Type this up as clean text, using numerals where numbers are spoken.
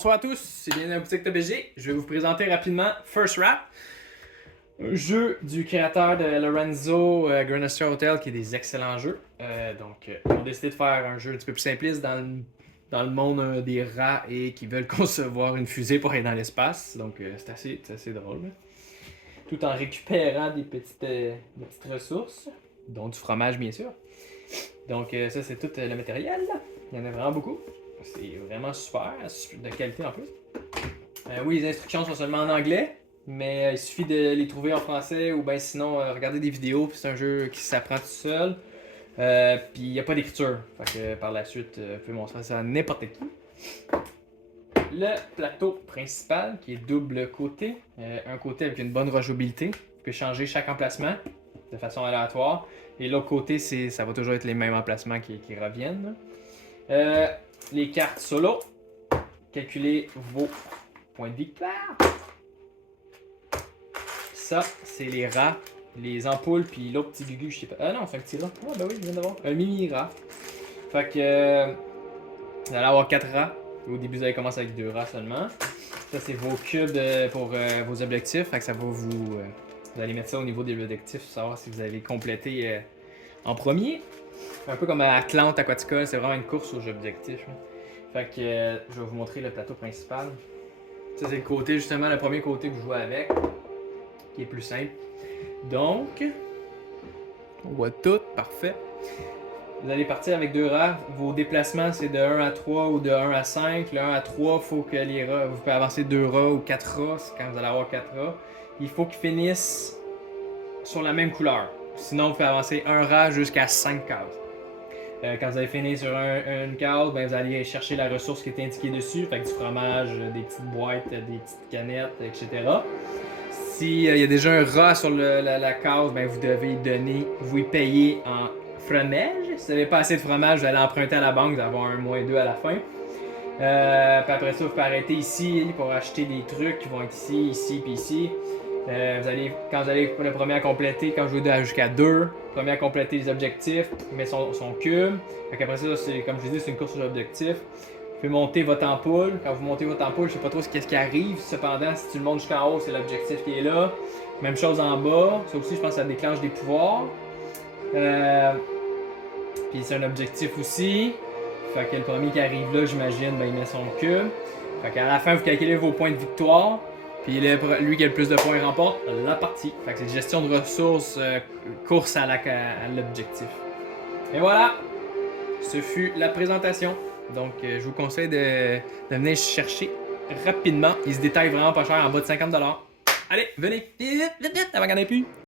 Bonsoir à tous, c'est bienvenue à la boutique TBG. Je vais vous présenter rapidement First Wrap, un jeu du créateur de Lorenzo Granister Hotel qui est des excellents jeux. Ils ont décidé de faire un jeu un petit peu plus simpliste dans le monde des rats et qui veulent concevoir une fusée pour aller dans l'espace. C'est assez drôle. Là. Tout en récupérant des petites ressources, dont du fromage bien sûr. Ça c'est tout le matériel. Il y en a vraiment beaucoup. C'est vraiment super, de qualité en plus. Oui, les instructions sont seulement en anglais, mais il suffit de les trouver en français ou bien sinon regarder des vidéos, puis c'est un jeu qui s'apprend tout seul. Puis il n'y a pas d'écriture, fait que par la suite, vous pouvez montrer ça à n'importe qui. Le plateau principal qui est double côté, un côté avec une bonne rejouabilité, vous pouvez changer chaque emplacement de façon aléatoire, et l'autre côté, ça va toujours être les mêmes emplacements qui reviennent. Les cartes solo, calculez vos points de victoire. Ça, c'est les rats, les ampoules, puis l'autre petit gugu, je sais pas. Ah non, c'est un petit rat. Ah ben oui, je viens d'avoir un mini rat. Fait que vous allez avoir 4 rats. Au début, vous allez commencer avec 2 rats seulement. Ça, c'est vos cubes pour vos objectifs. Fait que ça va vous allez mettre ça au niveau des objectifs pour savoir si vous avez complété en premier. Un peu comme à Atlante Aquatica, c'est vraiment une course aux objectifs. Fait que je vais vous montrer le plateau principal. Ça c'est le côté justement, le premier côté que vous jouez avec, qui est plus simple. Donc, on voit tout, parfait. Vous allez partir avec 2 rats. Vos déplacements c'est de 1 à 3 ou de 1 à 5. Le 1 à 3, il faut que les rats, vous pouvez avancer 2 rats ou 4 rats, quand vous allez avoir 4 rats. Il faut qu'ils finissent sur la même couleur. Sinon, vous pouvez avancer un rat jusqu'à 5 cases. Quand vous avez fini sur une case, ben vous allez chercher la ressource qui est indiquée dessus, fait que du fromage, des petites boîtes, des petites canettes, etc. S'il y a déjà un rat sur la case, ben vous devez vous y payer en fromage. Si vous n'avez pas assez de fromage, vous allez emprunter à la banque, vous allez avoir un -2 à la fin. Puis après ça, vous pouvez arrêter ici pour acheter des trucs qui vont être ici, ici, puis ici. Quand vous allez le premier à compléter, quand je joue jusqu'à 2, le premier à compléter les objectifs, il met son cube. Après ça, comme je vous dis, c'est une course aux objectifs. Vous pouvez monter votre ampoule. Quand vous montez votre ampoule, je ne sais pas trop ce qui arrive. Cependant, si tu le montes jusqu'en haut, c'est l'objectif qui est là. Même chose en bas. Ça aussi, je pense que ça déclenche des pouvoirs. Puis c'est un objectif aussi. Fait que le premier qui arrive là, j'imagine, ben, il met son cube. Fait qu'à la fin, vous calculez vos points de victoire. Puis lui qui a le plus de points remporte la partie. Fait que c'est gestion de ressources, course à l'objectif. Et voilà, ce fut la présentation. Donc je vous conseille de venir chercher rapidement. Il se détaille vraiment pas cher, en bas de 50$. Allez, venez, vite, avant qu'il n'y en ait plus.